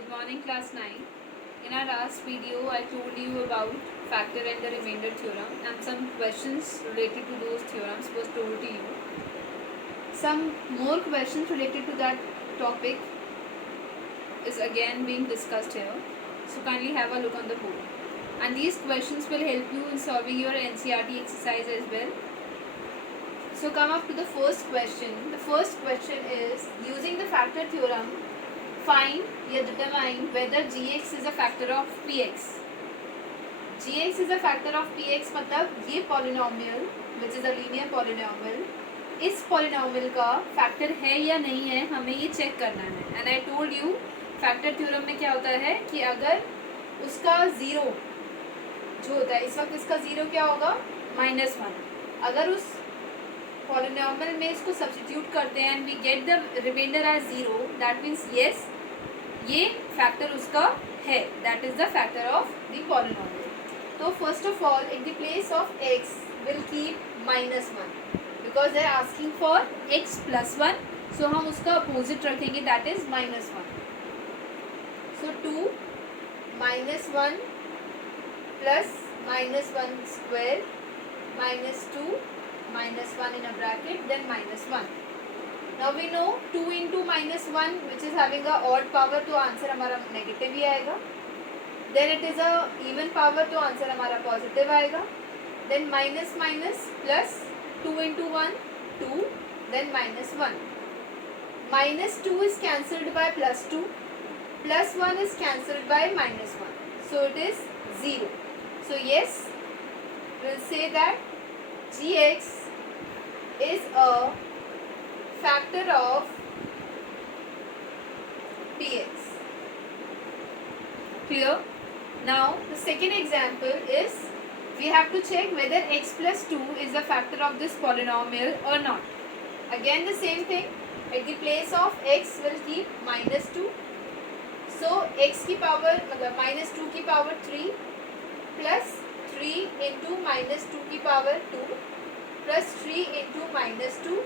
Good morning, class 9. In our last video, I told you about factor and the remainder theorem, and some questions related to those theorems was told to you. Some more questions related to that topic is again being discussed here. So kindly have a look on the board. And these questions will help you in solving your NCERT exercise as well. So come up to the first question. The first question is, using the factor theorem, find या determine whether gx is a factor of px. gx is a factor of px मतलब ये polynomial which is a linear polynomial, इस polynomial का factor है या नहीं है हमें ये check करना है. And I told you factor theorem में क्या होता है कि अगर उसका ज़ीरो जो होता है, इस वक्त इसका ज़ीरो क्या होगा, -1. अगर उस पॉलिनॉमियल में इसको सब्स्टिट्यूट करते हैं and we get the remainder as zero, that means yes ये फैक्टर उसका है, that is the factor of the polynomial. तो first of all in the place of x will keep -1 because they are asking for x + 1, so हम उसका opposite रखेंगे, that is -1. So 2 -1 plus -1 square -2 -1 in a bracket, then -1. Now we know 2 into -1 which is having a odd power, तो answer हमारा negative ही आएगा. Then it is a even power, तो answer हमारा positive आएगा. Then minus minus plus 2 into 1 2, then -1. -2 is cancelled by +2, +1 is cancelled by -1, so it is 0. So yes, we'll say that gx is a factor of px. Clear? Now the second example is we have to check whether x plus 2 is a factor of this polynomial or not. Again the same thing, at the place of x will keep -2, so x की power मतलब -2 की power 3 plus 3 into -2 की power 2 plus 3 into -2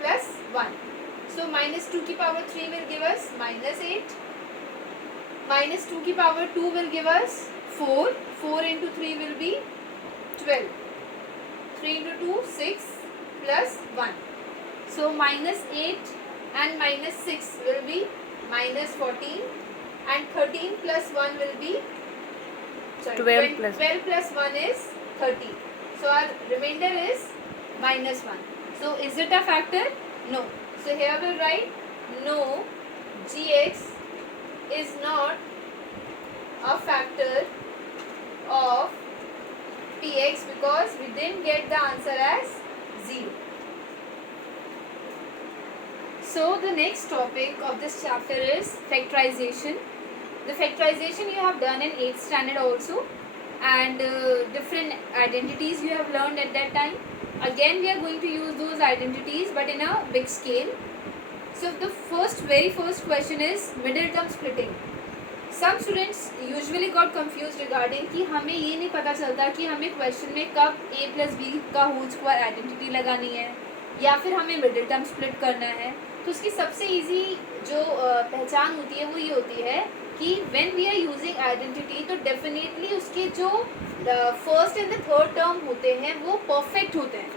plus 1. So -2 की power 3 will give us -8. -2 की power 2 will give us 4. 4 into 3 will be 12. 3 into 2 6 plus 1. So -8 and -6 will be -14, and 13 plus 1 will be 12 plus 1 is 13. So our remainder is -1. So is it a factor? No. So here we'll write no, gx is not a factor of px because we didn't get the answer as 0. So the next topic of this chapter is factorization. The factorization you have done in 8th standard also, and different identities you have learned at that time. Again we are going to use those identities but in a big scale. So the very first question is middle term splitting. Some students usually got confused regarding कि हमें ये नहीं पता चलता कि हमें question में कब a + b का होल स्क्वायर आइडेंटिटी लगानी है या फिर हमें मिडिल टर्म स्प्लिट करना है. तो उसकी सबसे इजी जो पहचान होती है वो ये होती है कि when we are using identity तो डेफिनेटली उसके जो first and the third term होते हैं वो परफेक्ट होते हैं,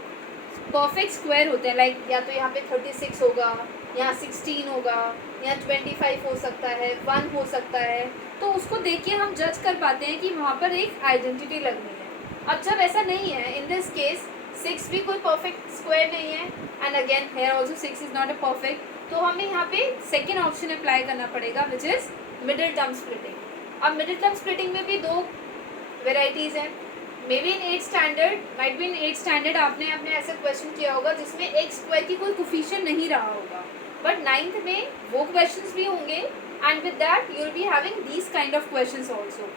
परफेक्ट स्क्वायर होते हैं. लाइक या तो यहाँ पे 36 होगा, यहाँ 16 होगा, यहाँ 25 हो सकता है, 1 हो सकता है. तो उसको देख के हम जज कर पाते हैं कि वहाँ पर एक आइडेंटिटी लगनी है. अब जब ऐसा नहीं है, इन दिस केस 6 भी कोई परफेक्ट स्क्वायर नहीं है, and again here also 6 is not a perfect, तो हमें यहाँ पे सेकेंड ऑप्शन अप्लाई करना पड़ेगा which is middle term splitting. अब मिडिल टर्म स्प्लिटिंग में भी दो वेराइटीज़ हैं. May be in 8th standard, might be in 8th standard आपने ऐसा क्वेश्चन किया होगा जिसमें एक्स स्क्वायर की कोई कोफिशिएंट नहीं रहा होगा, बट 9th में वो क्वेश्चंस भी होंगे and with that you will be having these kind of questions also.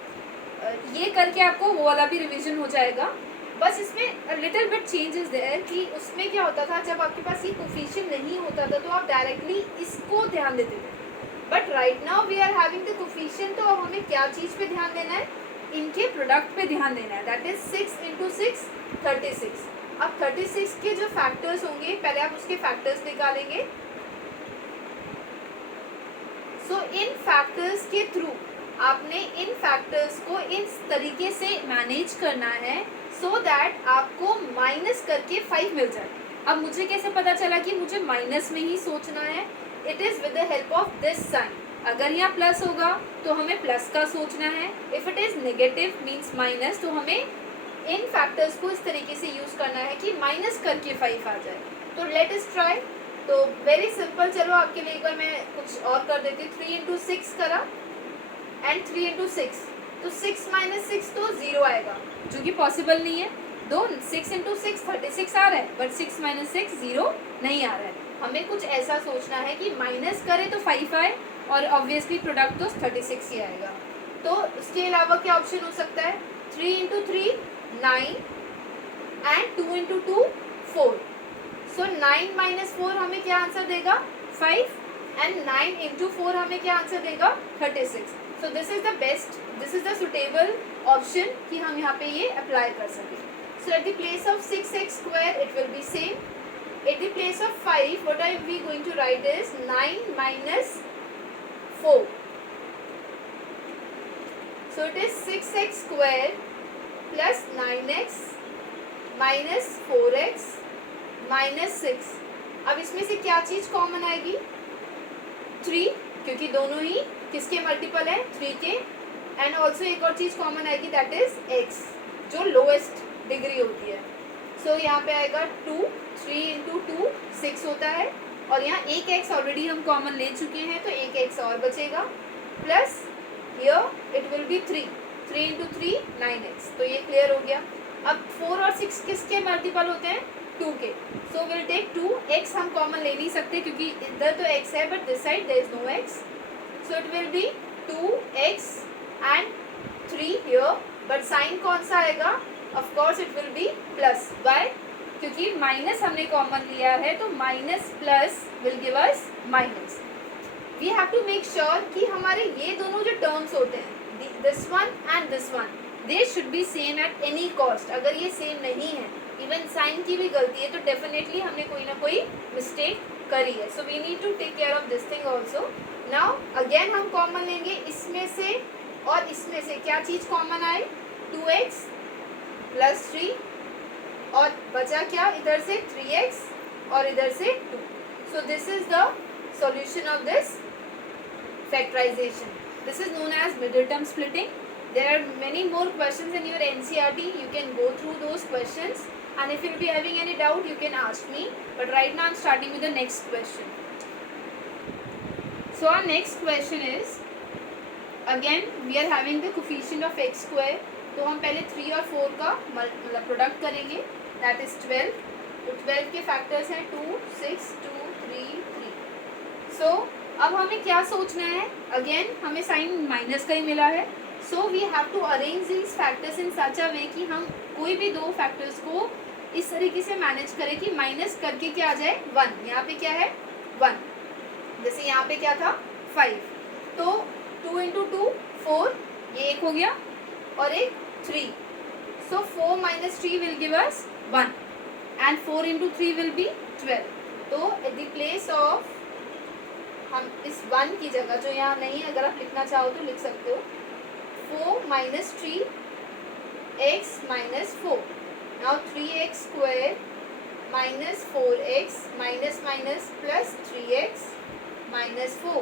ये करके आपको वो वाला भी रिविजन हो जाएगा. बस इसमें लिटिल बिट चेंजेस देयर कि उसमें क्या होता था, जब आपके पास ये कोफिशिएंट नहीं होता था तो आप डायरेक्टली इसको ध्यान देते थे, but right now we are having the coefficient, तो अब हमें क्या चीज़ पे ध्यान देना है, इनके प्रोडक्ट पे ध्यान देना है, दैट इज 6 into 6 36. अब 36 के जो फैक्टर्स होंगे पहले आप उसके फैक्टर्स निकालेंगे. सो इन फैक्टर्स के थ्रू आपने इन फैक्टर्स को इस तरीके से मैनेज करना है सो दैट आपको माइनस करके 5 मिल जाए. अब मुझे कैसे पता चला कि मुझे माइनस में ही सोचना है? It is with the help of this sign. अगर यहाँ प्लस होगा तो हमें प्लस का सोचना है. If it is negative means minus, तो हमें इन फैक्टर्स को इस तरीके से यूज़ करना है कि माइनस करके 5 आ जाए. तो लेट अस ट्राई. तो वेरी सिंपल. चलो आपके लिए एक बार मैं कुछ और कर देती हूँ. 3 इंटू 6 करा एंड 3 इंटू 6, तो 6 माइनस 6 तो 0 आएगा, जो कि पॉसिबल नहीं है. दो 6 इंटू 6 36 आ रहा है, बट 6 माइनस 6 0 नहीं आ रहा है. हमें कुछ ऐसा सोचना है कि माइनस करें तो 5 आए और ऑब्वियसली प्रोडक्ट तो 36 ही आएगा. तो उसके अलावा क्या ऑप्शन हो सकता है? 3 into 3 9 and 2 into 2 4. So 9 minus 4 हमें क्या आंसर देगा? 5. एंड 9 इंटू 4 हमें क्या आंसर देगा? 36. So this is the best, this is the suitable option कि हम यहाँ पे ये अप्लाई कर सकें. So at the place of 6x square it will be same. At the place of 5, what are we going to write is 9 minus 4. So it is 6x square plus 9x minus 4x minus 6. अब इसमें से क्या चीज़ common आएगी? 3, क्योंकि दोनों ही किसके multiple है? 3 के. एंड ऑल्सो एक और चीज़ कॉमन आएगी, दैट इज x, जो लोएस्ट डिग्री होती है. सो यहाँ पे आएगा 2. 3 इंटू 2 6 होता है, और यहाँ एक x ऑलरेडी हम कॉमन ले चुके हैं, तो एक x और बचेगा. Plus here it will B 3. 3 into 3 9x. तो ये क्लियर हो गया. अब 4 और 6 किसके मल्टीपल होते हैं? 2 के. So will take 2. x हम कॉमन ले नहीं सकते क्योंकि इधर तो x है, but this side there is no x. So it will be 2x and 3 here, but sign कौन सा आएगा? Of course it will be plus. Why? क्योंकि माइनस हमने कॉमन लिया है, तो minus plus will give us minus. We have to make sure कि हमारे ये दोनों जो टर्म्स होते हैं, this one and this one, they should be same at any cost. अगर ये सेम नहीं है, इवन साइन की भी गलती है, तो डेफिनेटली हमने कोई ना कोई मिस्टेक करी है. So we need to take care of this thing also. Now again हम कॉमन लेंगे इसमें से और इसमें से. क्या चीज़ कॉमन आए? 2x प्लस 3, और बचा क्या? इधर से 3x और इधर से 2. सो this is the solution of this factorization. This is known as middle term splitting. There are many more questions in your NCERT. You can go through those questions, and if you will be having any doubt, you can ask me. But right now, I am starting with the next question. So our next question is, again we are having the coefficient of x square. तो हम पहले 3 और 4 का product करेंगे, that is 12. तो 12 के factors हैं 2 6 2 3 3. सो अब हमें क्या सोचना है? अगेन हमें साइन माइनस का ही मिला है, so we have to arrange these factors in such a way कि हम कोई भी दो फैक्टर्स को इस तरीके से मैनेज करें कि माइनस करके क्या आ जाए? 1. यहाँ पे क्या है? 1. जैसे यहाँ पे क्या था? 5. तो 2 इंटू 2 4, ये एक हो गया, और एक 3. सो 4 minus 3 will give us 1, and 4 into 3 will be 12. तो एट द प्लेस ऑफ, हम इस 1 की जगह, जो यहाँ नहीं है, अगर आप लिखना चाहो तो लिख सकते हो, 4 minus 3 x minus 4. Now 3x square minus 4x minus minus plus 3x minus 4.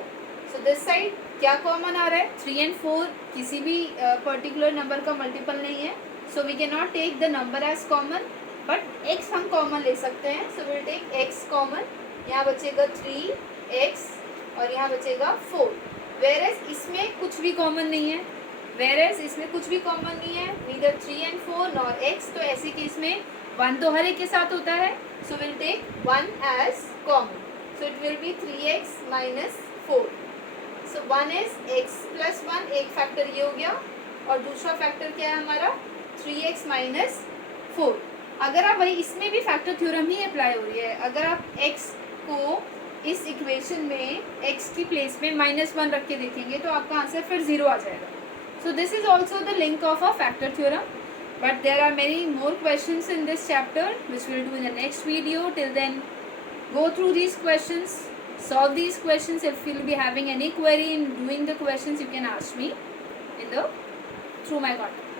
So this side क्या कॉमन आ रहा है? 3 एंड 4 किसी भी पर्टिकुलर नंबर का मल्टीपल नहीं है, so we can not take the number as common, but x हम common ले सकते हैं. So will take x common. यहाँ बचेगा 3x और यहाँ बचेगा 4. वेयरएज इसमें कुछ भी कॉमन नहीं है, नीदर 3 एंड 4 नॉर x. तो ऐसे केस में 1 तो हर एक के साथ होता है, so will take 1 as common. So it will be 3x minus 4. So 1 is x plus 1, एक फैक्टर ये हो गया, और दूसरा फैक्टर क्या है हमारा? 3x minus 4. अगर आप, भाई इसमें भी फैक्टर थ्योरम ही अप्लाई हो रही है. अगर आप x को इस इक्वेशन में x की प्लेस में -1 रख के देखेंगे तो आपका आंसर फिर 0 आ जाएगा. So this is also the link of a factor theorem, but there are many more questions in this chapter which will do in the next video. Till then go through these questions, solve these questions. If you'll be having any query in doing the questions, you can ask me in the through my contact.